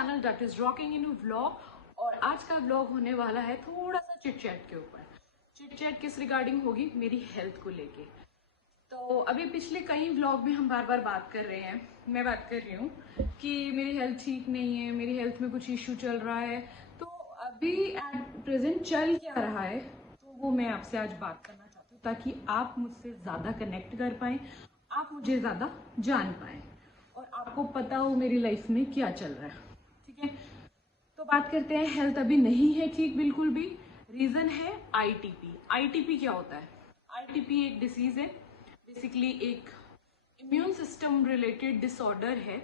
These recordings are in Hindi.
Channel that is rocking in vlog. और आज का व्लॉग होने वाला है थोड़ा सा चिट चैट के ऊपर। चिट चैट किस रिगार्डिंग होगी? मेरी हेल्थ को लेके। तो अभी पिछले कई व्लॉग में हम बार बार बात कर रहे हैं, मैं बात कर रही हूँ कि मेरी हेल्थ ठीक नहीं है, मेरी हेल्थ में कुछ इश्यू चल रहा है। तो अभी एट प्रेजेंट चल क्या रहा है, तो वो मैं आपसे आज बात करना चाहती हूँ, ताकि आप मुझसे ज़्यादा कनेक्ट कर पाएँ, आप मुझे ज़्यादा जान पाएँ और आपको पता हो मेरी लाइफ में क्या चल रहा है। ठीक है, तो बात करते हैं। हेल्थ अभी नहीं है ठीक बिल्कुल भी। रीज़न है आईटीपी। आईटीपी क्या होता है? आईटीपी एक डिसीज है, बेसिकली एक इम्यून सिस्टम रिलेटेड डिसऑर्डर है।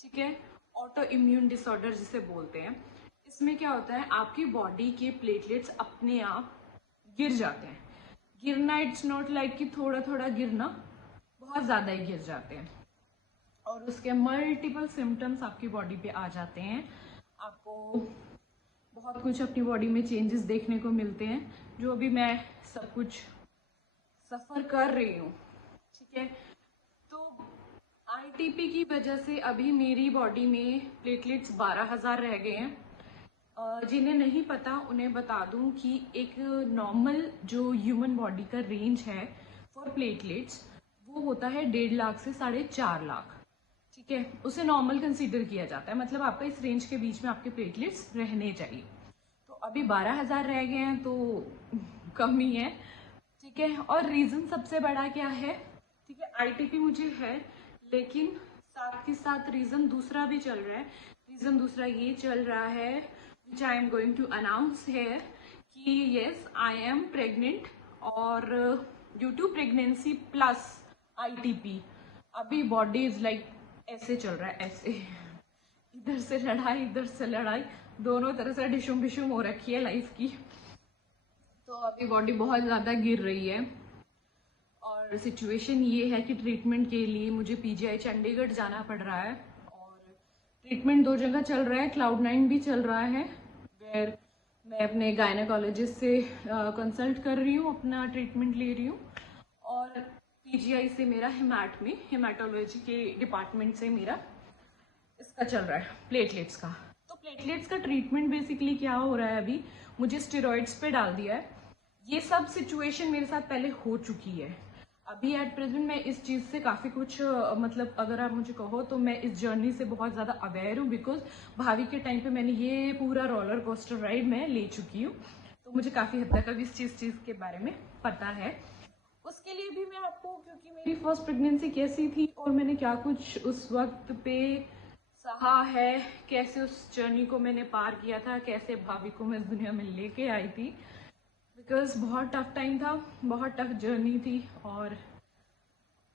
ठीक है, ऑटो इम्यून डिसऑर्डर जिसे बोलते हैं। इसमें क्या होता है, आपकी बॉडी के प्लेटलेट्स अपने आप गिर जाते हैं। गिरना इट्स नॉट लाइक कि थोड़ा थोड़ा गिरना, बहुत ज़्यादा ही गिर जाते हैं और उसके मल्टीपल सिम्टम्स आपकी बॉडी पे आ जाते हैं। आपको बहुत कुछ अपनी बॉडी में चेंजेस देखने को मिलते हैं, जो अभी मैं सब कुछ सफ़र कर रही हूँ। ठीक है, तो आईटीपी की वजह से अभी मेरी बॉडी में प्लेटलेट्स 12,000 रह गए हैं। जिन्हें नहीं पता उन्हें बता दूं कि एक नॉर्मल जो ह्यूमन बॉडी का रेंज है फॉर प्लेटलेट्स, वो होता है 1.5 लाख से 4.5 लाख। ठीक है, उसे नॉर्मल कंसीडर किया जाता है, मतलब आपका इस रेंज के बीच में आपके प्लेटलेट्स रहने चाहिए। तो अभी 12,000 रह गए हैं, तो कमी है। ठीक है, और रीज़न सबसे बड़ा क्या है? ठीक है, आईटीपी मुझे है, लेकिन साथ के साथ रीज़न दूसरा भी चल रहा है। रीज़न दूसरा ये चल रहा है, which I am going to announce here, कि येस आई एम प्रेग्नेंट, और due to pregnancy plus ITP अभी बॉडी इज लाइक ऐसे चल रहा है, ऐसे इधर से लड़ाई इधर से लड़ाई, दोनों तरह से डिशुम डिशुम हो रखी है लाइफ की। तो अभी बॉडी बहुत ज़्यादा गिर रही है और सिचुएशन ये है कि ट्रीटमेंट के लिए मुझे पीजीआई चंडीगढ़ जाना पड़ रहा है। और ट्रीटमेंट 2 जगह चल रहा है, Cloud9 भी चल रहा है, वेयर मैं अपने गायनेकोलॉजिस्ट से कंसल्ट कर रही हूँ, अपना ट्रीटमेंट ले रही हूँ। और पीजीआई से मेरा हेमाटोलॉजी के डिपार्टमेंट से मेरा इसका चल रहा है प्लेटलेट्स का। तो प्लेटलेट्स का ट्रीटमेंट बेसिकली क्या हो रहा है, अभी मुझे स्टेरॉइड्स पे डाल दिया है। ये सब सिचुएशन मेरे साथ पहले हो चुकी है। अभी एट प्रेजेंट मैं इस चीज़ से काफ़ी कुछ मतलब अगर आप मुझे कहो तो मैं इस जर्नी से बहुत ज़्यादा अवेयर हूँ, बिकॉज भाभी के टाइम पे मैंने ये पूरा रोलर कोस्टर राइड मैं ले चुकी हूँ। तो मुझे काफ़ी हद तक अब इस चीज़ के बारे में पता है। उसके लिए भी मैं आपको, क्योंकि मेरी फर्स्ट प्रेगनेंसी कैसी थी और मैंने क्या कुछ उस वक्त पे सहा है, कैसे उस जर्नी को मैंने पार किया था, कैसे भाभी को मैं इस दुनिया में लेके आई थी, बिकॉज बहुत टफ टाइम था, बहुत टफ जर्नी थी। और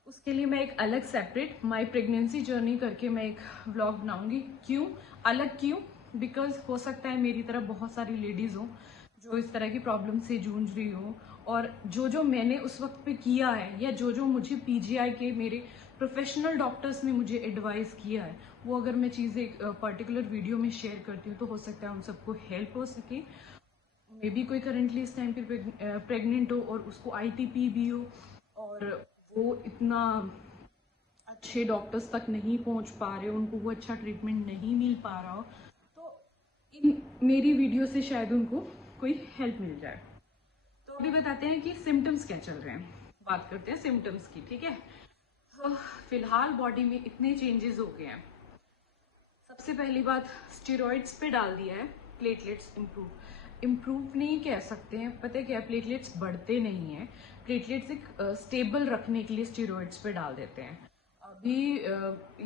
उसके लिए मैं एक अलग सेपरेट माई प्रेगनेंसी जर्नी करके मैं एक व्लॉग बनाऊंगी। क्यों अलग? क्यों? बिकॉज हो सकता है मेरी तरह बहुत सारी लेडीज़ हों जो इस तरह की प्रॉब्लम से जूझ रही हो, और जो मैंने उस वक्त पे किया है, या जो मुझे पीजीआई के मेरे प्रोफेशनल डॉक्टर्स ने मुझे एडवाइस किया है, वो अगर मैं चीज़ें एक पर्टिकुलर वीडियो में शेयर करती हूँ तो हो सकता है उन सबको हेल्प हो सके। मे बी कोई करेंटली इस टाइम पे प्रेग्नेंट हो और उसको आईटीपी भी हो, और वो इतना अच्छे डॉक्टर्स तक नहीं पहुंच पा रहे हो, उनको वो अच्छा ट्रीटमेंट नहीं मिल पा रहा हो, तो इन मेरी वीडियो से शायद उनको कोई हेल्प मिल जाए। तो अभी बताते हैं कि सिम्टम्स क्या चल रहे हैं, बात करते हैं सिम्टम्स की। ठीक है, तो फिलहाल बॉडी में इतने चेंजेस हो गए हैं। सबसे पहली बात, स्टेरॉइड्स पे डाल दिया है, प्लेटलेट्स इम्प्रूव नहीं कह सकते हैं, पता है क्या, प्लेटलेट्स बढ़ते नहीं हैं। प्लेटलेट्स एक स्टेबल रखने के लिए स्टेरॉइड्स पे डाल देते हैं। अभी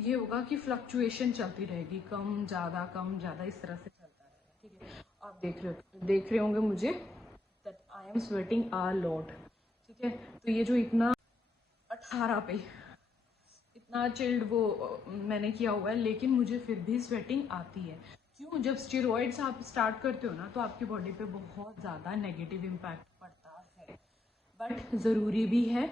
ये होगा कि फ्लक्चुएशन चलती रहेगी, कम ज़्यादा इस तरह से चलता रहेगा। ठीक है, आप देख रहे होंगे मुझे that I am sweating a lot. ठीक है, तो ये जो इतना 18 पे इतना चिल्ड वो मैंने किया हुआ है, लेकिन मुझे फिर भी स्वेटिंग आती है। क्यों? जब स्टेरॉइड्स आप स्टार्ट करते हो ना, तो आपकी बॉडी पे बहुत ज़्यादा नेगेटिव इम्पैक्ट पड़ता है, बट ज़रूरी भी है।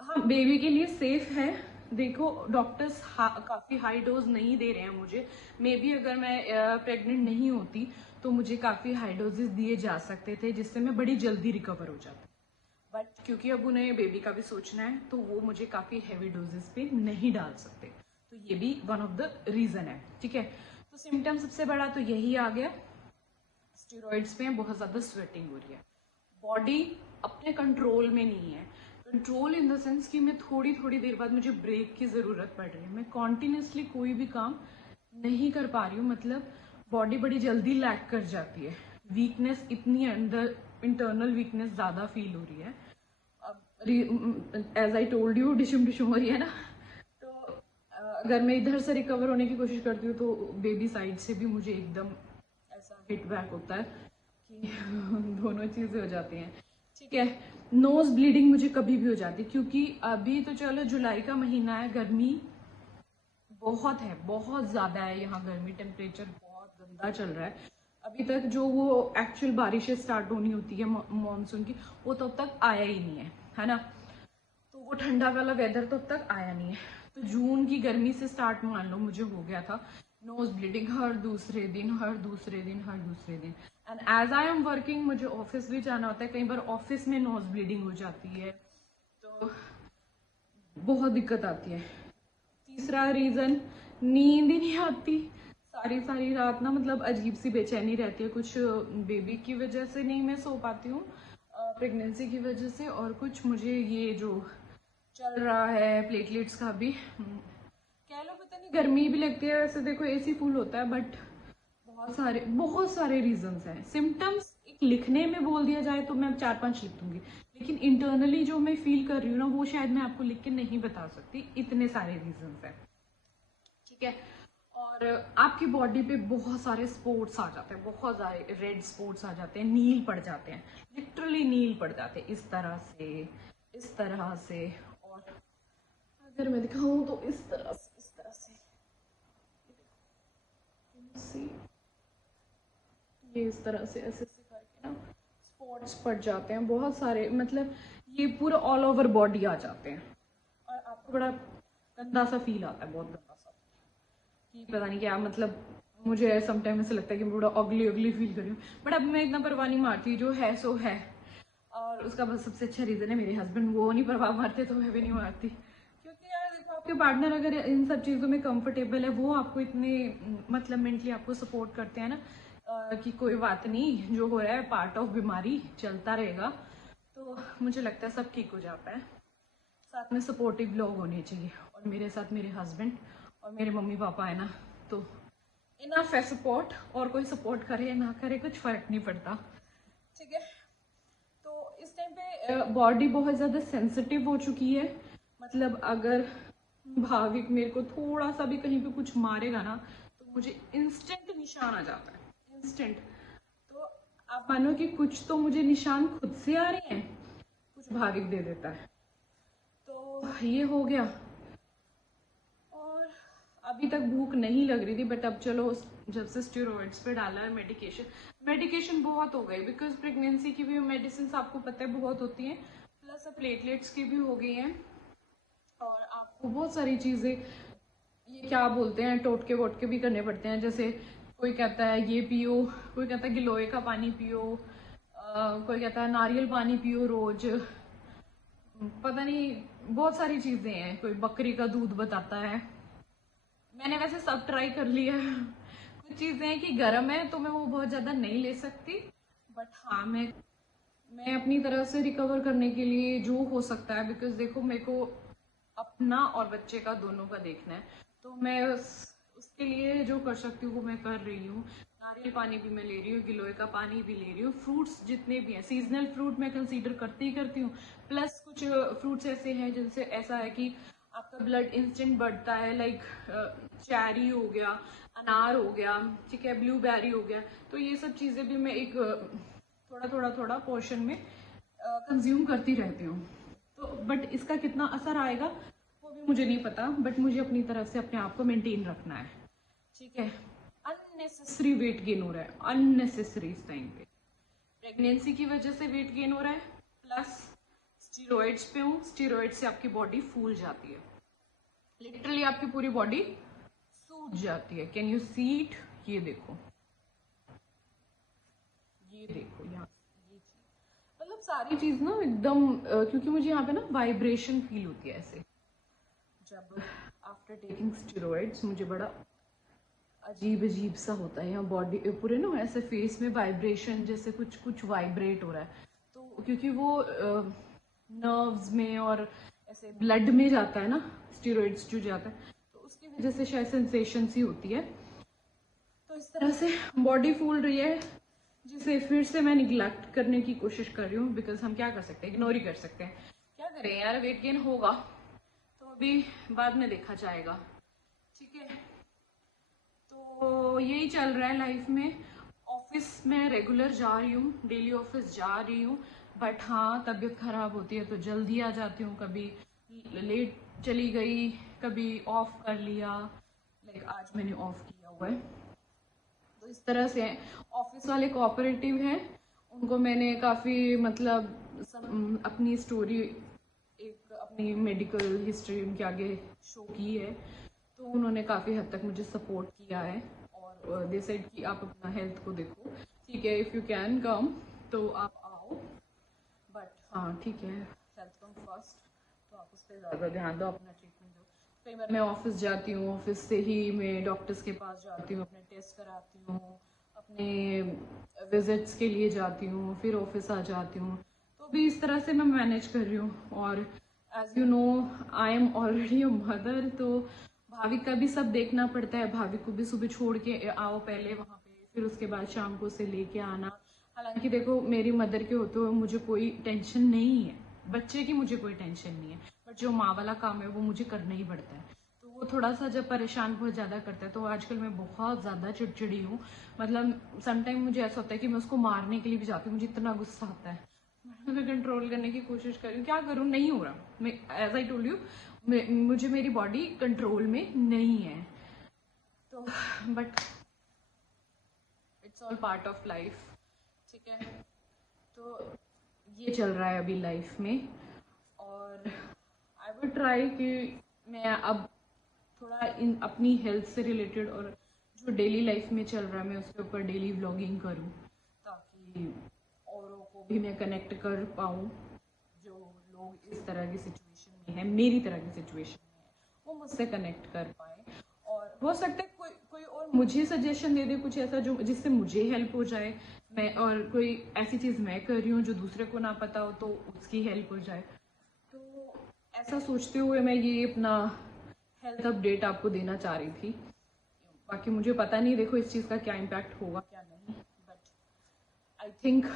हाँ, बेबी के लिए सेफ है। देखो, डॉक्टर्स काफ़ी हाई डोज नहीं दे रहे हैं मुझे। मे बी अगर मैं प्रेग्नेंट नहीं होती तो मुझे काफ़ी हाई डोजेस दिए जा सकते थे, जिससे मैं बड़ी जल्दी रिकवर हो जाती। बट क्योंकि अब उन्हें बेबी का भी सोचना है, तो वो मुझे काफ़ी हैवी डोजेस पे नहीं डाल सकते। तो ये भी वन ऑफ द रीज़न है। ठीक है, तो सिम्टम सबसे बड़ा तो यही आ गया, स्टेरॉइड्स पे बहुत ज़्यादा स्वेटिंग हो रही है, बॉडी अपने कंट्रोल में नहीं है। कंट्रोल इन द सेंस कि मैं थोड़ी थोड़ी देर बाद मुझे ब्रेक की ज़रूरत पड़ रही है, मैं कॉन्टिन्यूसली कोई भी काम नहीं कर पा रही हूँ, मतलब बॉडी बड़ी जल्दी लैक कर जाती है, वीकनेस इतनी अंदर, इंटरनल वीकनेस ज़्यादा फील हो रही है। अब एज आई टोल्ड यू डिशुम डिशुम हो रही है ना, तो अगर मैं इधर से रिकवर होने की कोशिश करती हूँ तो बेबी साइड से भी मुझे एकदम ऐसा हिट बैक होता है कि दोनों चीज़ें हो जाती हैं। ठीक है, नोज ब्लीडिंग मुझे कभी भी हो जाती है, क्योंकि अभी तो चलो जुलाई का महीना है, गर्मी बहुत है, बहुत ज़्यादा है यहाँ, गर्मी टेम्परेचर बहुत गंदा चल रहा है। अभी तक जो वो एक्चुअल बारिशें स्टार्ट होनी होती है मानसून की, वो तो अब तक आया ही नहीं है ना, तो वो ठंडा वाला वेदर तो अब तक आया नहीं है। तो जून की गर्मी से स्टार्ट मान लो मुझे हो गया था नोज ब्लीडिंग हर दूसरे दिन, हर दूसरे दिन, हर दूसरे दिन। And as I am working, मुझे ऑफिस भी जाना होता है, कई बार ऑफिस में नोज ब्लीडिंग हो जाती है, तो बहुत दिक्कत आती है। तीसरा रीज़न, नींद ही नहीं आती सारी सारी रात ना, मतलब अजीब सी बेचैनी रहती है, कुछ बेबी की वजह से नहीं मैं सो पाती हूँ, प्रेगनेंसी की वजह से, और कुछ मुझे ये जो चल रहा है प्लेटलेट्स का भी कह लो, पता नहीं, गर्मी भी लगती है वैसे, देखो एसी फुल होता है, बट बहुत सारे रीजंस हैं। सिम्टम्स एक लिखने में बोल दिया जाए तो मैं 4-5 लिख दूंगी, लेकिन इंटरनली जो मैं फील कर रही हूँ ना, वो शायद मैं आपको लिख के नहीं बता सकती, इतने सारे रीजंस हैं। ठीक है, और आपकी बॉडी पे बहुत सारे स्पॉट्स आ जाते हैं, बहुत सारे रेड स्पॉट्स आ जाते हैं, नील पड़ जाते हैं, लिटरली नील पड़ जाते हैं, इस तरह से, इस तरह से, और अगर मैं दिखाऊं तो इस तरह से, इस तरह से, ये इस तरह से ऐसे ऐसे करके ना स्पॉट्स पड़ जाते हैं बहुत सारे, मतलब ये पूरा ऑल ओवर बॉडी आ जाते हैं, और आपको बड़ा गंदा सा फील आता है, बहुत गंदा सा, कि पता नहीं क्या, मतलब मुझे समटाइम ऐसा लगता है कि मैं बड़ा अगली अगली फील कर रही हूँ, बट अब मैं इतना परवाह नहीं मारती, जो है सो है। और उसका बस सबसे अच्छा रीज़न है मेरे हस्बैंड, वो नहीं परवाह मारते तो मैं भी नहीं मारती, क्योंकि यार देखो, आपके पार्टनर अगर इन सब चीज़ों में कंफर्टेबल है, वो आपको इतने मतलब मेंटली आपको सपोर्ट करते हैं ना, कि कोई बात नहीं, जो हो रहा है पार्ट ऑफ बीमारी, चलता रहेगा, तो मुझे लगता है सब ठीक हो जाता है। साथ में सपोर्टिव लोग होने चाहिए, और मेरे साथ मेरे हस्बैंड और मेरे मम्मी पापा है ना, तो इनफ है सपोर्ट, और कोई सपोर्ट करे या ना करे कुछ फर्क नहीं पड़ता। ठीक है, तो इस टाइम पे बॉडी बहुत ज़्यादा सेंसिटिव हो चुकी है, मतलब अगर भाविक मेरे को थोड़ा सा भी कहीं पे कुछ मारेगा ना, तो मुझे इंस्टेंट निशान आ जाता है, इंस्टेंट। तो आप मानो कि कुछ तो मुझे निशान खुद से आ रहे हैं, कुछ भाविक दे देता है, तो ये हो गया। और अभी तक भूख नहीं लग रही थी, बट अब चलो जब से स्टेरॉइड्स पे डाला है मेडिकेशन बहुत हो गई, बिकॉज प्रेगनेंसी की भी मेडिसिन आपको पता है बहुत होती हैं, प्लस अब प्लेटलेट्स की भी हो गई हैं, और आपको बहुत सारी चीज़ें, ये क्या बोलते हैं, टोटके वोटके भी करने पड़ते हैं, जैसे कोई कहता है ये पियो, कोई कहता है गिलोय का पानी पियो, कोई कहता है नारियल पानी पियो रोज, पता नहीं बहुत सारी चीज़ें हैं, कोई बकरी का दूध बताता है, मैंने वैसे सब ट्राई कर लिया है। कुछ चीज़ें हैं कि गर्म है तो मैं वो बहुत ज़्यादा नहीं ले सकती, बट हाँ मैं अपनी तरफ से रिकवर करने के लिए जो हो सकता है, बिकॉज देखो मेरे को अपना और बच्चे का दोनों का देखना है, तो मैं उसके लिए जो कर सकती हूँ वो मैं कर रही हूँ। नारियल पानी भी मैं ले रही हूँ, गिलोय का पानी भी ले रही हूँ, फ्रूट्स जितने भी हैं, सीजनल फ्रूट मैं कंसीडर करती ही करती हूँ, प्लस कुछ फ्रूट्स ऐसे हैं जिनसे ऐसा है कि आपका ब्लड इंस्टेंट बढ़ता है, लाइक चेरी हो गया, अनार हो गया, ठीक है, ब्लूबेरी हो गया, तो ये सब चीज़ें भी मैं एक थोड़ा पोर्शन में कंज्यूम करती रहती हूँ। तो बट इसका कितना असर आएगा वो भी मुझे नहीं पता, बट मुझे अपनी तरफ से अपने आप को मेंटेन रखना है। ठीक है, अननेसेसरी वेट गेन हो रहा है, अननेसेसरी इस टाइम पे प्रेगनेंसी की वजह से वेट गेन हो रहा है, प्लस स्टीरॉइड्स पे हूँ, स्टीरॉइड से आपकी बॉडी फूल जाती है, लिटरली आपकी पूरी बॉडी सूज जाती है। Can you see it? ये देखो, ये देखो यहाँ, ये चीज, मतलब सारी चीज ना एकदम क्योंकि मुझे यहाँ पे ना वाइब्रेशन फील होती है ऐसे, जब आफ्टर टेकिंग स्टेरॉइड्स मुझे बड़ा अजीब अजीब सा होता है यहाँ बॉडी पूरे ना, ऐसे फेस में वाइब्रेशन जैसे कुछ कुछ वाइब्रेट हो रहा है। तो क्योंकि वो नर्व्स में और ऐसे ब्लड में जाता है ना, स्टेरॉइड्स जो जाता है, तो उसकी वजह से शायद सेंसेशन सी होती है। तो इस तरह से बॉडी फूल रही है, जिसे फिर से मैं निगलेक्ट करने की कोशिश कर रही हूँ, बिकॉज हम क्या कर सकते हैं, इग्नोर ही कर सकते हैं। क्या करें यार, वेट गेन होगा तो अभी बाद में देखा जाएगा, ठीक है। तो यही चल रहा है लाइफ में। ऑफिस में रेगुलर जा रही हूँ, डेली ऑफिस जा रही हूँ, बट हाँ तबीयत खराब होती है तो जल्दी आ जाती हूँ, कभी लेट चली गई, कभी ऑफ कर लिया, लाइक आज मैंने ऑफ किया हुआ है। तो इस तरह से ऑफिस वाले कोऑपरेटिव हैं, उनको मैंने काफ़ी मतलब अपनी स्टोरी, एक अपनी मेडिकल हिस्ट्री उनके आगे शो की है, तो उन्होंने काफ़ी हद तक मुझे सपोर्ट किया है। और दे सेड कि आप अपना हेल्थ को देखो, ठीक है, इफ़ यू कैन कम तो आप आओ, बट हाँ ठीक है, हेल्थ कम फर्स्ट, तो आप उस पर ज़्यादा ध्यान दो, अपना ट्रीटमेंट दो। कई बार मैं ऑफिस जाती हूँ, ऑफिस से ही मैं डॉक्टर्स के पास जाती हूँ, अपने टेस्ट कराती हूँ, अपने विजिट्स के लिए जाती हूँ, फिर ऑफिस आ जाती हूँ। तो भी इस तरह से मैं मैनेज कर रही हूँ। और as you know I am already a mother, तो भाभी का भी सब देखना पड़ता है। भाभी को भी सुबह छोड़ के आओ पहले वहाँ पे, फिर उसके बाद शाम को उसे लेके आना। हालांकि देखो मेरी मदर के होते हुए मुझे कोई टेंशन नहीं है, बच्चे की मुझे कोई टेंशन नहीं है, बट जो माँ वाला काम है वो मुझे करना ही पड़ता है। तो वो थोड़ा सा जब परेशान बहुत ज़्यादा करता है, तो आजकल मैं बहुत ज़्यादा चिड़चिड़ी हूँ। मतलब समटाइम मुझे ऐसा होता है कि मैं उसको मारने के लिए भी जाती हूँ, मुझे इतना गुस्सा आता है। मैं कंट्रोल करने की कोशिश कर रही हूँ, क्या करूँ, नहीं हो रहा। मैं एज आई टोल्ड यू, मुझे मेरी बॉडी कंट्रोल में नहीं है। तो but it's all part of life, ठीक है। तो ये चल रहा है अभी लाइफ में। और आई वुड ट्राई कि मैं अब थोड़ा इन अपनी हेल्थ से रिलेटेड और जो डेली लाइफ में चल रहा है मैं उसके ऊपर डेली व्लॉगिंग करूं, ताकि औरों को भी मैं कनेक्ट कर पाऊं। जो लोग इस तरह की सिचुएशन में है, मेरी तरह की सिचुएशन में है, वो मुझसे कनेक्ट कर पाए। और हो सकता है कोई कोई और मुझे सजेशन दे दे कुछ ऐसा जो जिससे मुझे हेल्प हो जाए। मैं और कोई ऐसी चीज़ मैं कर रही हूँ जो दूसरे को ना पता हो, तो उसकी हेल्प हो जाए। तो ऐसा सोचते हुए मैं ये अपना हेल्थ अपडेट आपको देना चाह रही थी। बाकी मुझे पता नहीं देखो इस चीज़ का क्या इम्पैक्ट होगा क्या नहीं, बट आई थिंक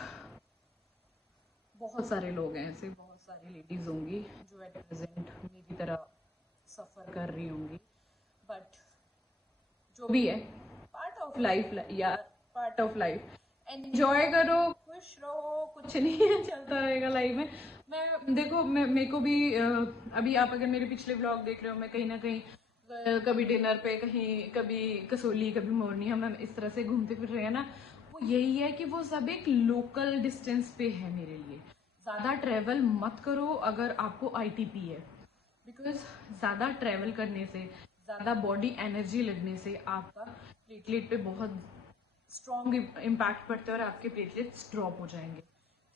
बहुत सारे लोग हैं ऐसे, बहुत सारी लेडीज़ होंगी जो एट प्रेजेंट मेरी तरह सफ़र कर रही होंगी। बट जो भी है, पार्ट ऑफ लाइफ यार, पार्ट ऑफ लाइफ। एंजॉय करो, खुश रहो, कुछ नहीं है, चलता रहेगा लाइफ में। मैं देखो मैं मेरे को भी अभी आप अगर मेरे पिछले व्लॉग देख रहे हो, मैं कहीं ना कहीं कभी डिनर पे, कहीं कभी कसोली, कभी मोरनी, हम इस तरह से घूमते फिर रहे हैं ना। वो यही है कि वो सब एक लोकल डिस्टेंस पे है मेरे लिए। ज़्यादा ट्रेवल मत करो अगर आपको आईटीपी है, बिकॉज ज़्यादा ट्रैवल करने से, ज़्यादा बॉडी एनर्जी लगने से आपका प्लेटलेट पे बहुत स्ट्रॉन्ग इम्पैक्ट पड़ता है और आपके प्लेटलेट्स ड्रॉप हो जाएंगे,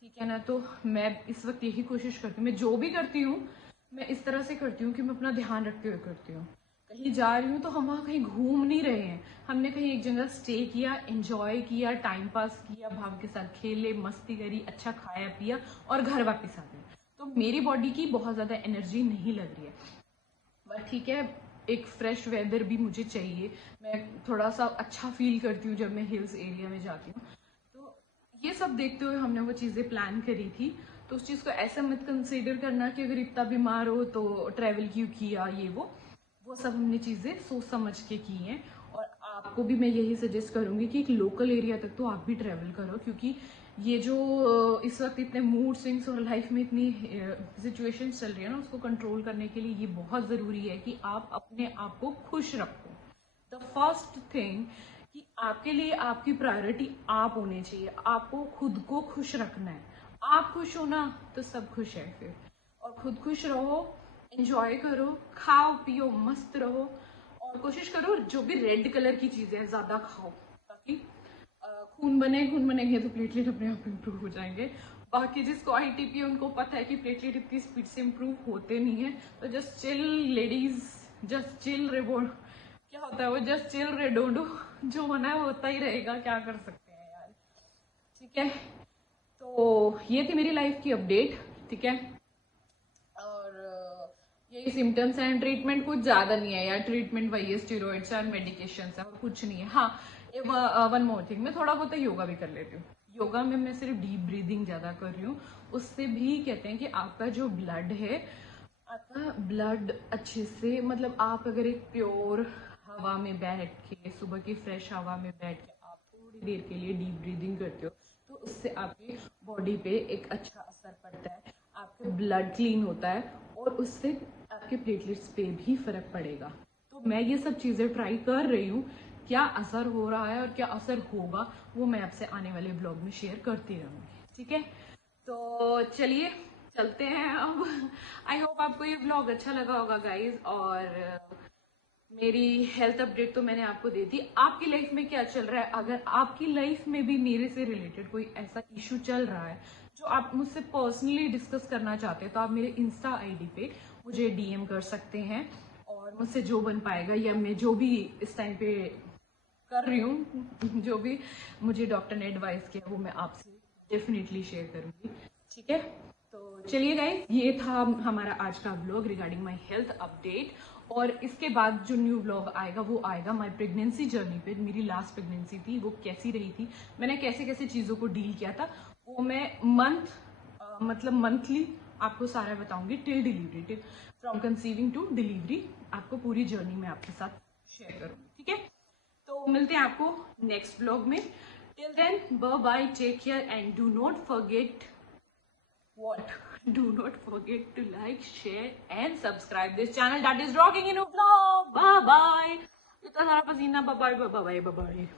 ठीक है ना। तो मैं इस वक्त यही कोशिश करती हूँ, मैं जो भी करती हूँ मैं इस तरह से करती हूँ कि मैं अपना ध्यान रखते हुए करती हूँ। कहीं जा रही हूँ तो हम वहाँ कहीं घूम नहीं रहे हैं, हमने कहीं एक जगह स्टे किया, एंजॉय किया, टाइम पास किया, भाव के साथ खेले, मस्ती करी, अच्छा खाया पिया और घर वापस आ गए। तो मेरी बॉडी की बहुत ज़्यादा एनर्जी नहीं लग रही है, बट ठीक है, एक फ्रेश वेदर भी मुझे चाहिए। मैं थोड़ा सा अच्छा फील करती हूँ जब मैं हिल्स एरिया में जाती हूँ। तो ये सब देखते हुए हमने वो चीज़ें प्लान करी थी। तो उस चीज़ को ऐसा मत कंसीडर करना कि अगर इतना बीमार हो तो ट्रैवल क्यों किया, ये वो सब हमने चीज़ें सोच समझ के की हैं। और आपको भी मैं यही सजेस्ट करूँगी कि एक लोकल एरिया तक तो आप भी ट्रैवल करो, क्योंकि ये जो इस वक्त इतने मूड स्विंग्स और लाइफ में इतनी सिचुएशन चल रही है ना, उसको कंट्रोल करने के लिए ये बहुत ज़रूरी है कि आप अपने आप को खुश रखो। द फर्स्ट थिंग कि आपके लिए आपकी प्रायोरिटी आप होनी चाहिए, आपको खुद को खुश रखना है। आप खुश हो ना तो सब खुश है फिर। और खुद खुश रहो, एंजॉय करो, खाओ पियो, मस्त रहो। और कोशिश करो जो भी रेड कलर की चीज़ें ज़्यादा खाओ, ताकि खून बनेंगे तो प्लेटलेट अपने आप इम्प्रूव हो जाएंगे। बाकी जिसको आईटीपी है उनको पता है कि प्लेटलेट इतनी स्पीड से इम्प्रूव होते नहीं है। तो just chill ladies, just chill reward, क्या होता है वो जस्ट चिल रहे, डोंडो जो होना है वो होता ही रहेगा, क्या कर सकते हैं यार। ठीक है, तो ये थी मेरी लाइफ की अपडेट। ठीक है, और यही सिम्टम्स हैं। ट्रीटमेंट कुछ ज्यादा नहीं है यार, ट्रीटमेंट वही है, स्टेरॉइड्स और मेडिकेशन है और कुछ नहीं है। हाँ, वन मोर थिंग, मैं थोड़ा बहुत योगा भी कर लेती हूँ। योगा में मैं सिर्फ डीप ब्रीदिंग ज्यादा कर रही हूँ। उससे भी कहते हैं कि आपका जो ब्लड है, आपका ब्लड अच्छे से, मतलब आप अगर एक प्योर हवा में बैठ के, सुबह की फ्रेश हवा में बैठ के आप थोड़ी देर के लिए डीप ब्रीदिंग करते हो, तो उससे आपकी बॉडी पे एक अच्छा असर पड़ता है, आपका ब्लड क्लीन होता है और उससे आपके प्लेटलेट्स पे भी फर्क पड़ेगा। तो मैं ये सब चीजें ट्राई कर रही हूँ, क्या असर हो रहा है और क्या असर होगा वो मैं आपसे आने वाले ब्लॉग में शेयर करती रहूंगी। ठीक है, तो चलिए चलते हैं अब। आई होप आपको ये ब्लॉग अच्छा लगा होगा गाइज, और मेरी हेल्थ अपडेट तो मैंने आपको दे दी। आपकी लाइफ में क्या चल रहा है, अगर आपकी लाइफ में भी मेरे से रिलेटेड कोई ऐसा इशू चल रहा है जो आप मुझसे पर्सनली डिस्कस करना चाहते हैं, तो आप मेरे इंस्टा आईडी पे मुझे डीएम कर सकते हैं, और मुझसे जो बन पाएगा, या मैं जो भी इस टाइम पे कर रही हूँ, जो भी मुझे डॉक्टर ने एडवाइस किया वो मैं आपसे डेफिनेटली शेयर करूंगी। ठीक है, तो चलिए गाइस, ये था हमारा आज का vlog regarding my health update. और इसके बाद जो न्यू व्लॉग आएगा वो आएगा माय प्रेगनेंसी जर्नी पे। मेरी लास्ट प्रेगनेंसी थी, वो कैसी रही थी, मैंने कैसे कैसे चीजों को डील किया था, वो मैं मतलब मंथली आपको सारा बताऊंगी, till delivery, till from conceiving to delivery, आपको पूरी जर्नी में आपके साथ शेयर करूंगी। ठीक है, तो मिलते हैं आपको नेक्स्ट ब्लॉग में। Till then bye bye, take care and do not forget what do not forget to like, share and subscribe this channel that is rocking in a vlog. Bye bye, इतना सारा पसीना, bye bye, bye bye, bye bye.